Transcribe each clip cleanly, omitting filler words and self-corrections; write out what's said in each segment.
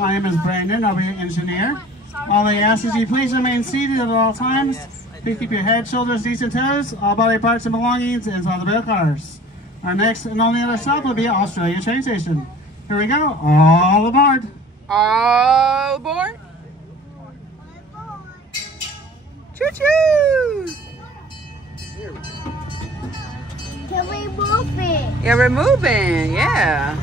My name is Brandon. I'll be your engineer. All I ask is you please remain seated at all times. Please keep your head, shoulders, knees, and toes, all body parts and belongings inside the boat cars. Our next and only other stop will be Australia train station. Here we go. All aboard. All aboard. Choo-choo. Can we move it? Yeah, we're moving. Yeah.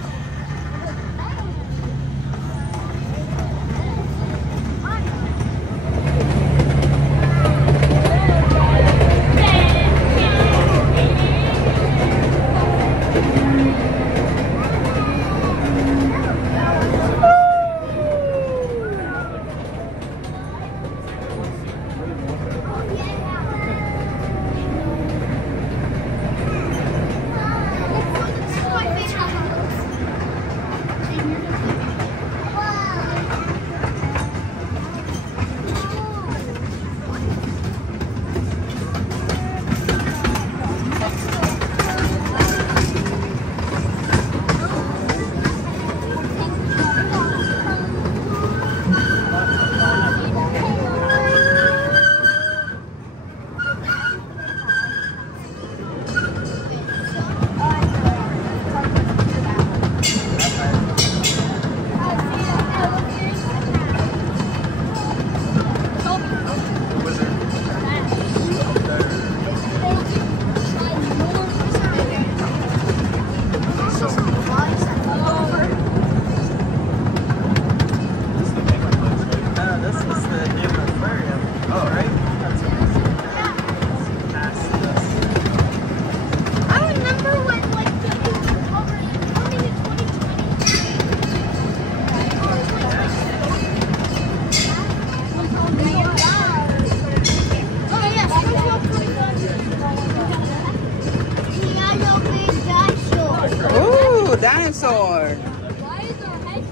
Dinosaur. Why is our head?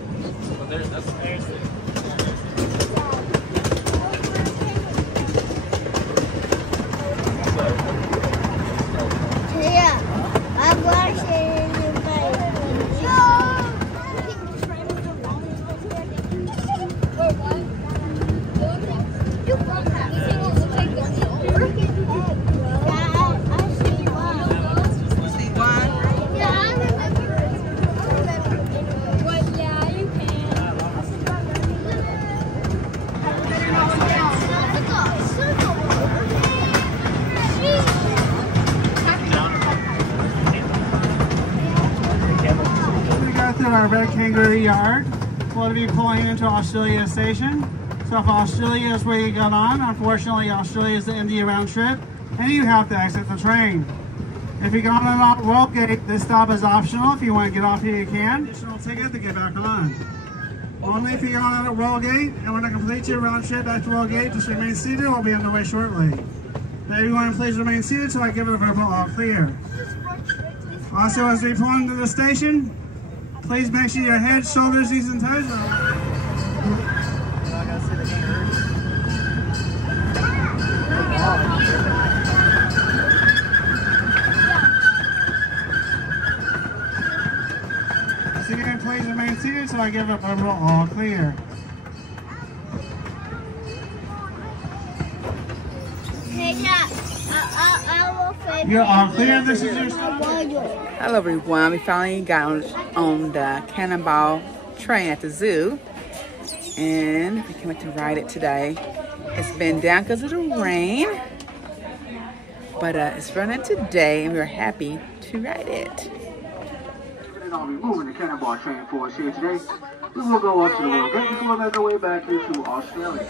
Well, that's seriously. Yeah, I'm watching your face. Our red kangaroo yard. We'll be pulling into Australia station. So if Australia is where you got on, unfortunately Australia is the end of your round trip and you have to exit the train. If you got on at World Gate, this stop is optional. If you want to get off here, you can. Additional ticket to get back on. Only if you got on at World Gate and want to complete your round trip back to World Gate, just remain seated. We'll be on the way shortly. Everyone, please remain seated till I give it a verbal all clear. Also, as we pull into the station, please make sure your head, shoulders, knees, and toes are. Once again, please remain seated so I give a verbal all clear. You're all clear. This is your stop. Hello everyone, we finally got on the Cannonball train at the zoo and we came to ride it today. It's been down because of the rain, but it's running today and we're happy to ride it. I'll be moving the Cannonball train for us here today. We will go up to the World Gate before we make our way back here to Australia.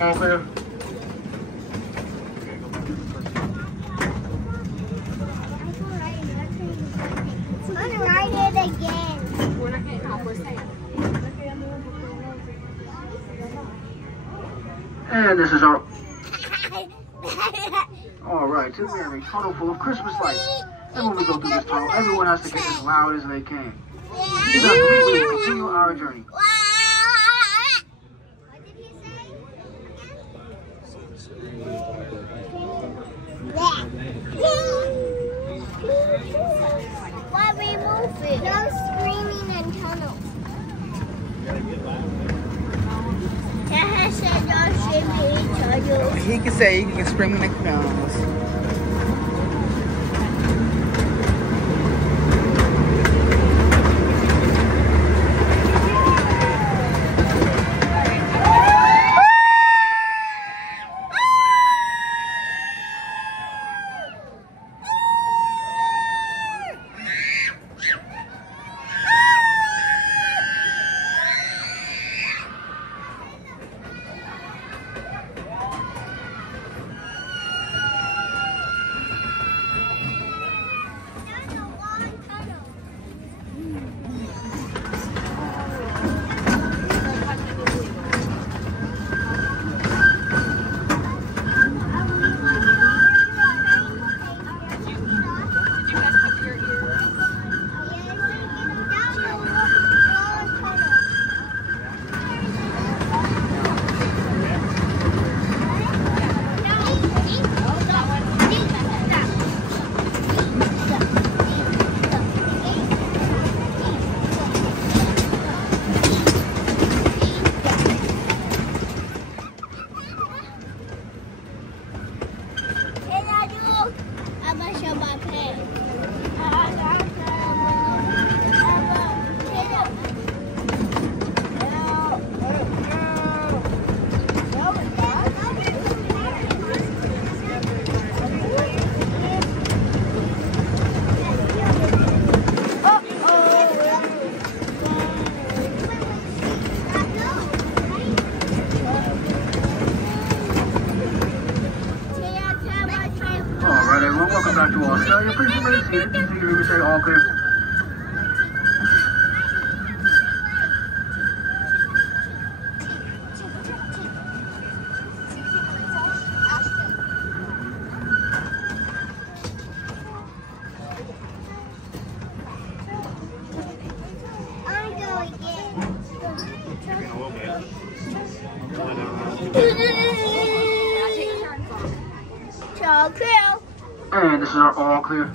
All clear. I'm gonna ride it again. And this is our... Alright, today we have a tunnel full of Christmas lights. And when we go through this tunnel, everyone has to get as loud as they can. We will continue our journey. What did he say? Why remove it? No screaming and tunnels. He can say you can scream in the tunnels. Welcome back to Australia. Please remain seated until we say all clear. And this is our all clear.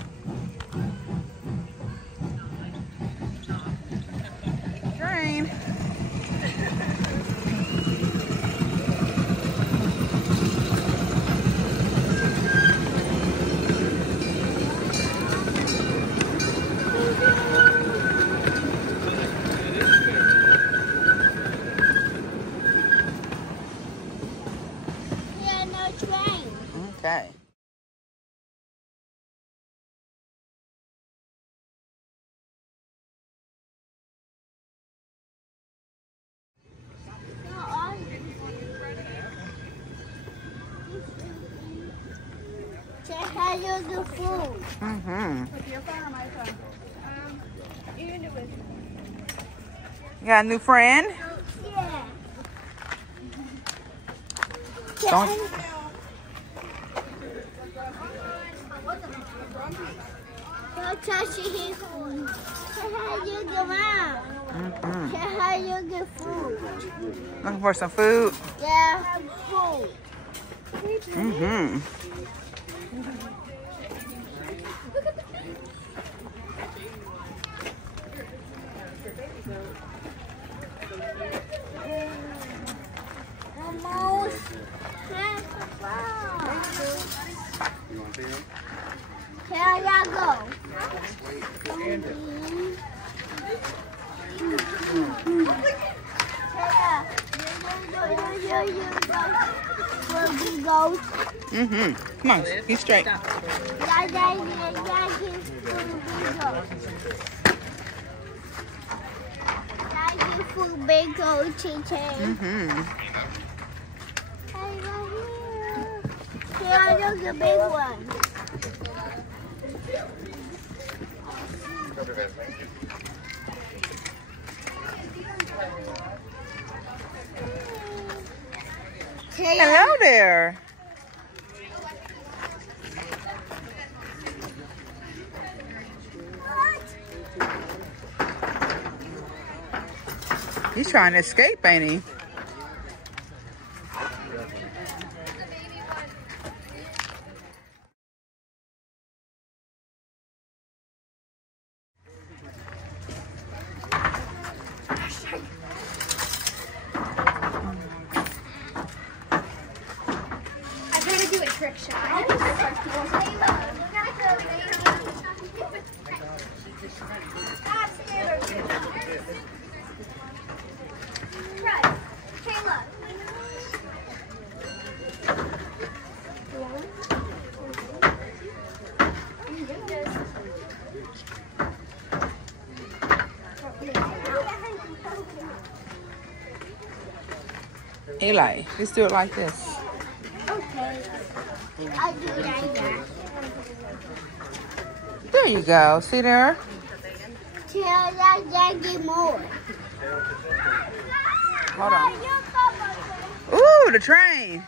Train. Yeah, no train. Okay. How you do food? With your phone or my phone? You can do it. You got a new friend? Yeah. Don't. Don't touch his food. How you do mom? How you get food? Looking for some food? Yeah, food. Here I go. Come on, be straight. Big goat chicken. Here I look a big one. Hello there. He's trying to escape, ain't he? I gotta do a trick shot. Eli, let's do it like this. Okay. I'll do it like that. There you go. See there? Till I get more. Hold on. Ooh, the train.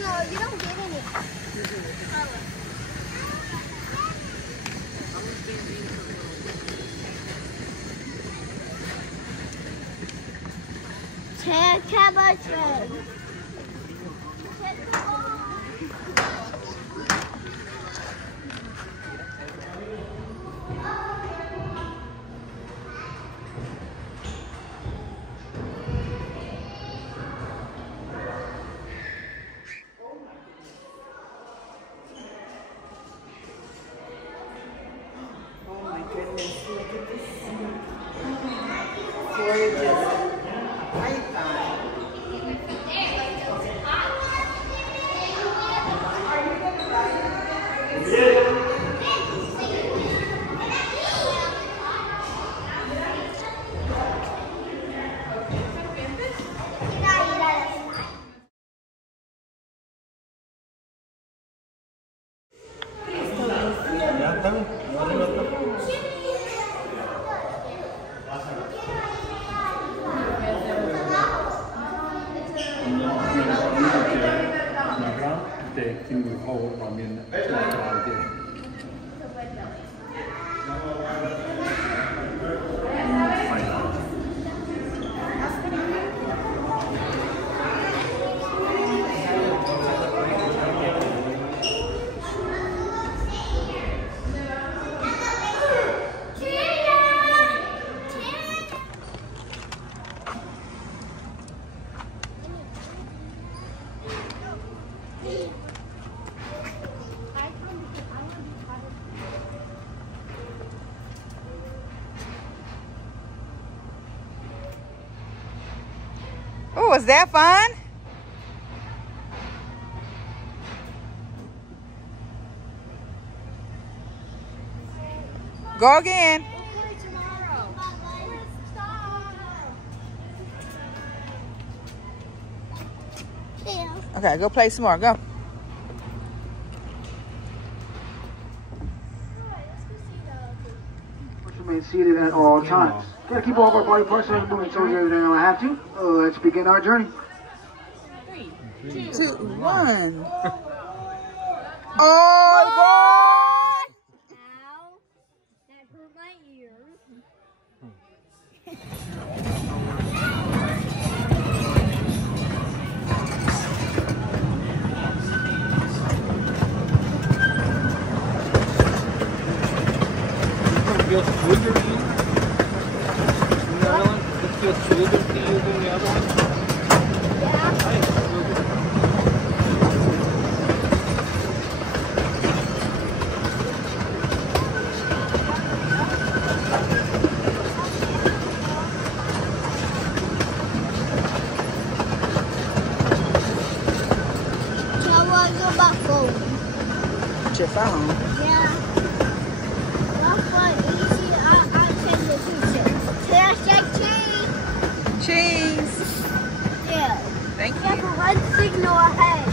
No, you don't get any. Caboose. Oh, was that fun? Go again. Okay, go play some more. Go. Remain seated at all times. Gotta keep all of our body parts moving towards everything I have to. Let's begin our journey. 3, 2, 1. Oh, boy! Ow. That hurt my ears. Feels smoother to you? In the other one? It feels smoother to you than the other one? phone. Yeah. That's quite easy. I'll take the picture. Can I say cheese? Cheese. Yeah. Thank Yeah, you. but one signal ahead.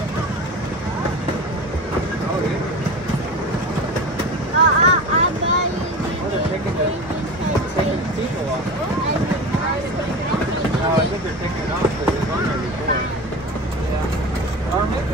I'm buying Taking the people off. No, I think they're taking it off, but it was on there before. Yeah.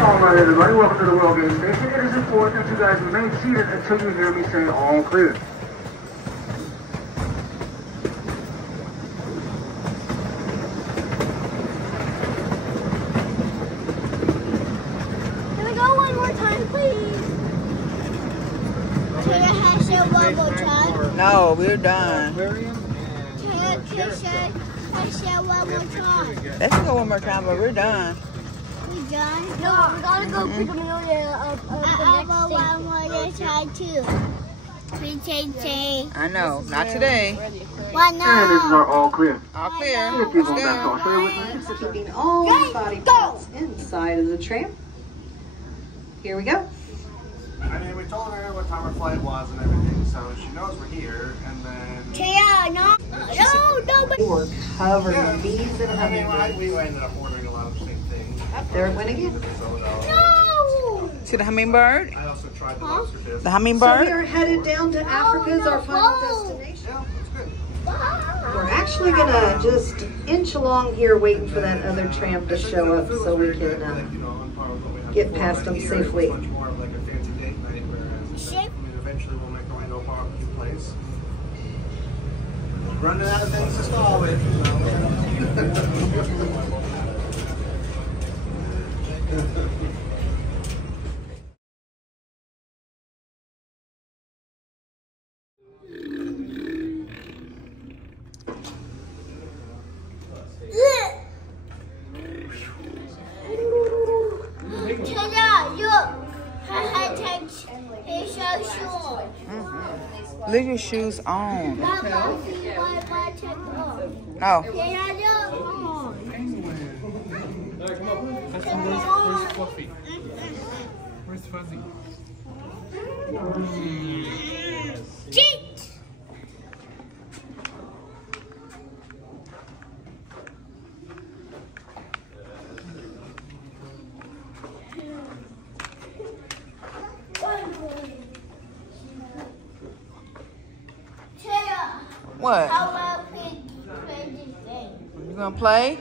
Alright everybody, welcome to the World Gate Station. It is important that you guys remain seated until you hear me say all clear. Can we go one more time, please? Can I show one more time? No, we're done. Aquarium and Can I show one more time? Let's go one more time, but we're done. We done? No, we gotta go pick a million of the next one more time too. I know, not today. Why And this is not? our all clear. All clear. If people Let's back go. off, share with me. Keeping all the body parts inside of the tramp. Here we go. I mean, we told her what time our flight was and everything, so she knows we're here. And then Tia, no, but We're covered in bees and I mean, honey. we ended up ordering a lot of the same things. There it went again. no. See the hummingbird? I also tried the lobster bisque. The So we hummingbird? are headed down to Africa as our final no. destination. Yeah, that's good. We're actually gonna just inch along here waiting for that other tramp to show up so we can You know, on par with what we had get before, past but them here it's safely. much more of like a fancy date night, whereas I mean, eventually we'll make our way to a barbecue place. Running out of things to stall with. Tia, look. Her takes his shoes. Leave your shoes on. Mama, why take off? No. Tia, look on. Where's Fluffy? Where's Fuzzy? Cheat. Tia, What? how about play this thing? You gonna play?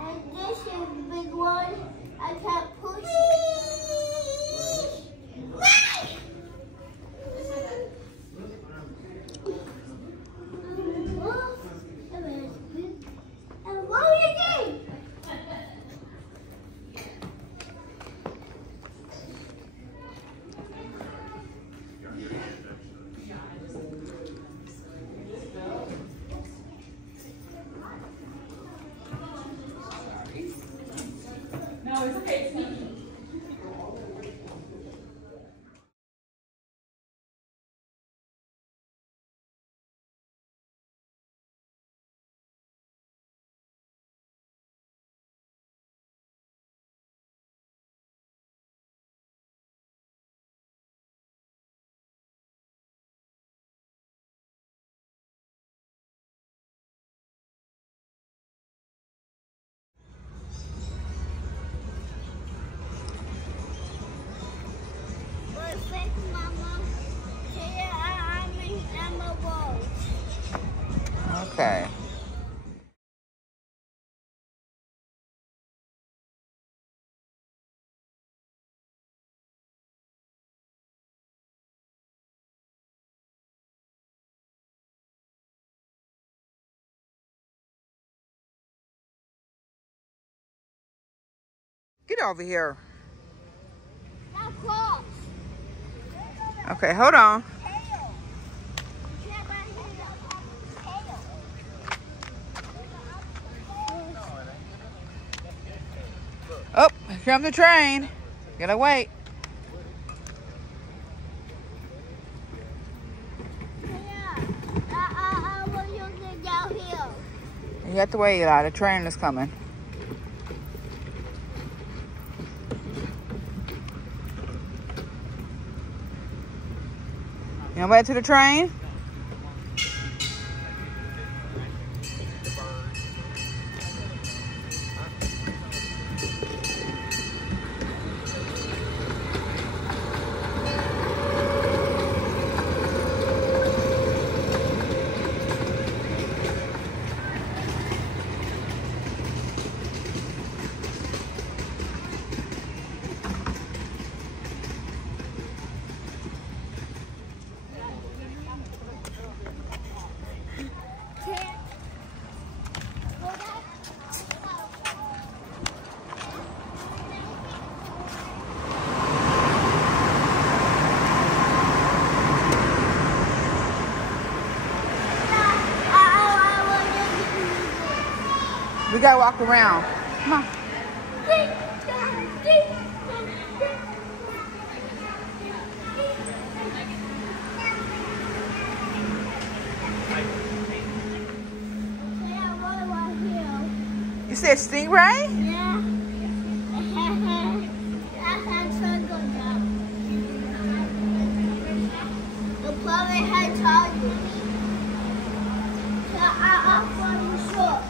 And this is a big one. I can't push. And what are you doing? Perfect, Mama. Tia, I'm a boat. Okay. Get over here. Now cross. Okay, hold on. Oh, here comes the train. Gotta wait. I want you to get down here. You have to wait, Eli. The train is coming. You wanna wait to the train? We gotta walk around. Come on. You said stingray? Yeah. The probably had target. So I'm falling short.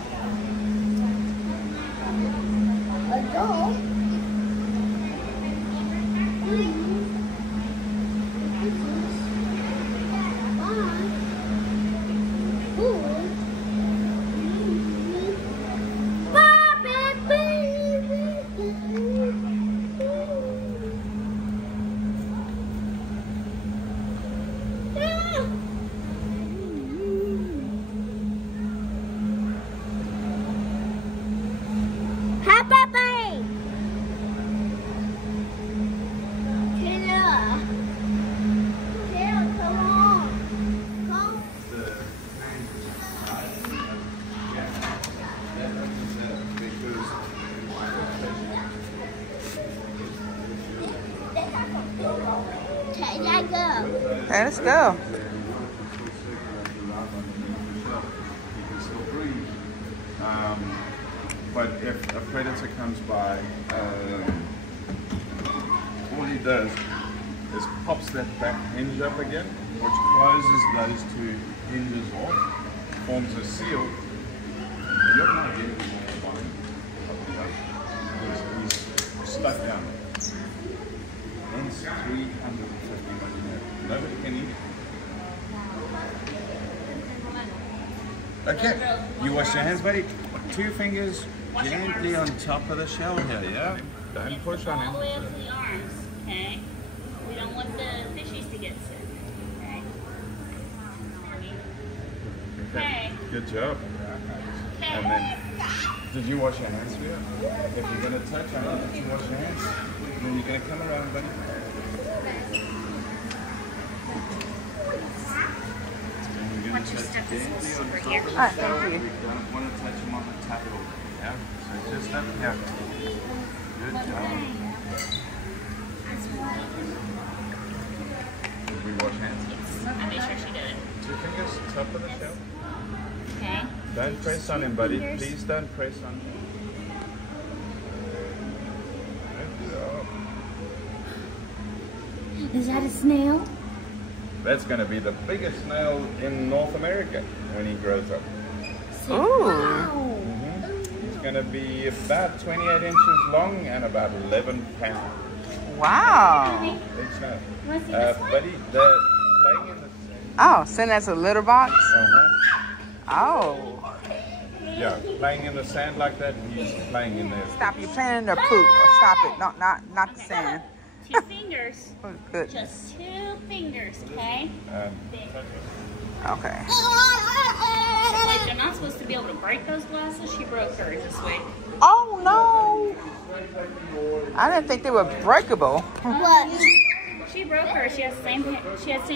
A dog? Okay, let's go. But if a predator comes by, all he does is pops that back hinge up again, which closes those two hinges off, forms a seal. You're not getting more fine. He's stuck down there. Hence 350 million. Nobody can eat it. Okay, you wash your hands, buddy. 2 fingers gently on top of the shell here, yeah? Don't push on all the way him. up to the arms, okay? We don't want the fishies to get sick, okay? Okay. Good job. And then, did you wash your hands here? If you're going to touch, I need that you wash your hands. Then you're going to come around, buddy. Watch your stethoscope over here. Alright, thank you. We don't want to touch him on the tackle. Yeah? So just up here. Good job. Did we wash hands? I made sure she did it. 2 fingers, top of the shell. Okay. Don't press on him, buddy. Please don't press on him. Good job. Is that a snail? That's going to be the biggest snail in North America when he grows up. Ooh. He's going to be about 28 inches long and about 11 pounds. Wow. Big snail. Buddy, they're playing in the sand. Oh, send that's a litter box? Oh. Yeah, playing in the sand like that, he's playing in there. Stop, you're playing in their poop. Or stop it. No, not the sand. 2 fingers. Oh, good. Just 2 fingers, okay? Okay. Like, they're not supposed to be able to break those glasses. She broke hers this week. Oh, no. I didn't think they were breakable. What? She broke hers. She has same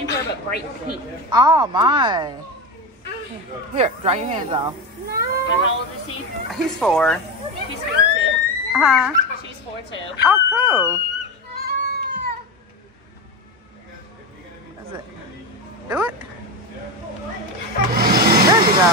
hair but bright pink. Oh, my. Here, dry your hands off. How old is he? He's 4. He's 4 too. Uh-huh. She's 4 too. Oh, cool. That's it. Do it. There you go.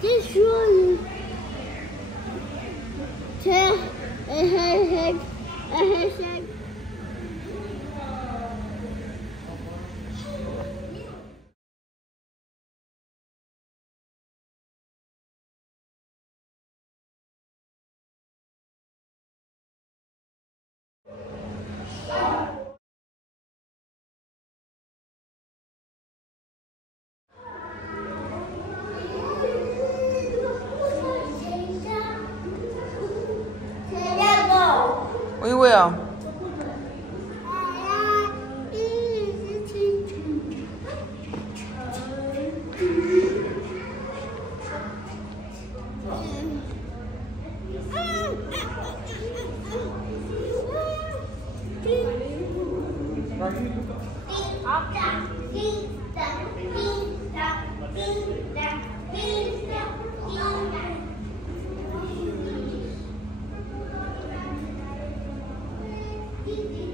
This one. Tail, a head, a head. We will. Ding, ding.